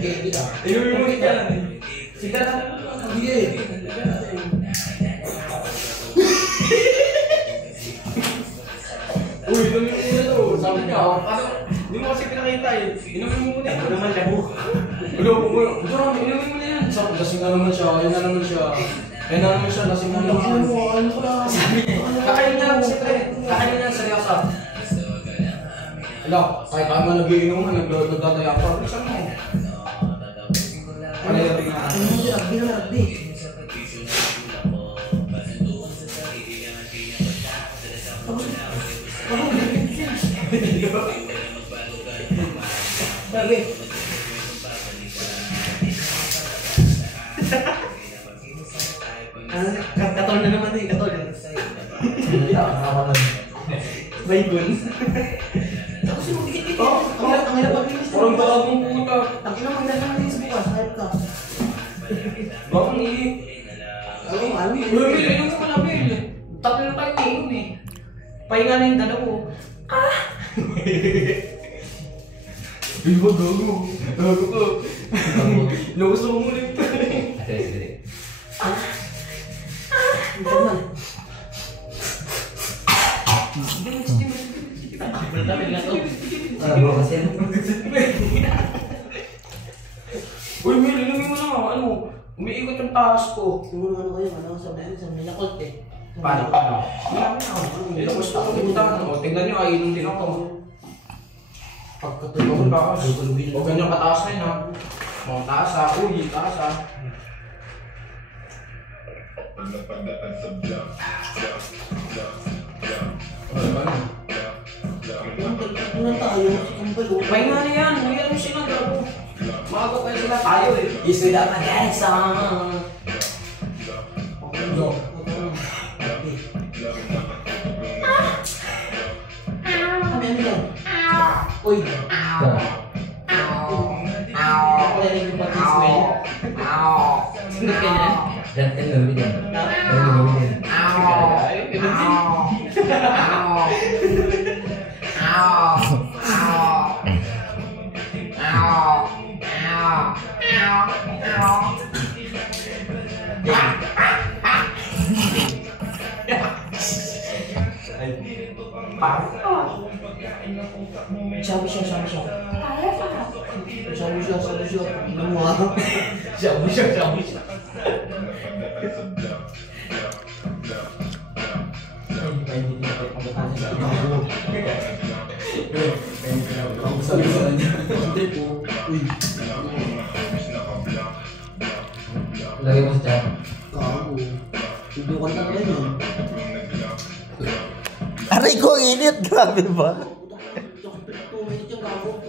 Inumin mo kita lang eh. Sika na. Hindi eh. Uy, inumin mo muna to. Sabi niya, hindi mo kasi pinakita eh. Inumin mo muna. Ano naman labo? Inumin mo na yan. Lasing na naman siya, ayun na naman siya. Ayun na naman siya, lasing na naman. Ano ko lang? Kakain niya, siyempre. Kakain niya, seryosa. Wala, kahit ako nag-iinuman, nagdadaya pa. Saan mo? Ano yung tingnan? Ano yung rugby na rugby? Rugby. Katol na naman eh, katol. Baygon. Tapos yung magkikit ko. Ang hirap maglinis. Parang bagong puta. Ang ina maglinis bukas, hype ka. Bakong iyi. Ano? Mil, ayun mo na, Mil. Tatlo na tayo tingin eh. Pahinga na yung dalawa. Ay, wag gago. Gago ko. Lawas mo muna ito. Ito naman. Bro kasi yan. Uy, Mil, inumin mo na. Ano? Umiikot yung taas ko. Siguro ano kayo, sa Minakot eh. Paano? Hindi na gusto ko punta. Tingnan nyo, ainom din ako. Pagkatuloy ko taas. Huwag ganyan kataas na yun ha. Mga taas ha. Uy, taas ha. Ano tayo? Pahinga na yan. Mayroon sila gago. Maaga kayo sila tayo eh. Yes, without my daddy song. Go. Ano yan? Uy. Pwede yung pag-ismail. Sino ka niya? Dan kan lebih dan. Lebih dan. Sabi siya. Sabi siya. Lagi mo sa chat. Kago. Tudukan na rin yun. Aray ko, ang init. Grabe ba? 2 minutes yung kago.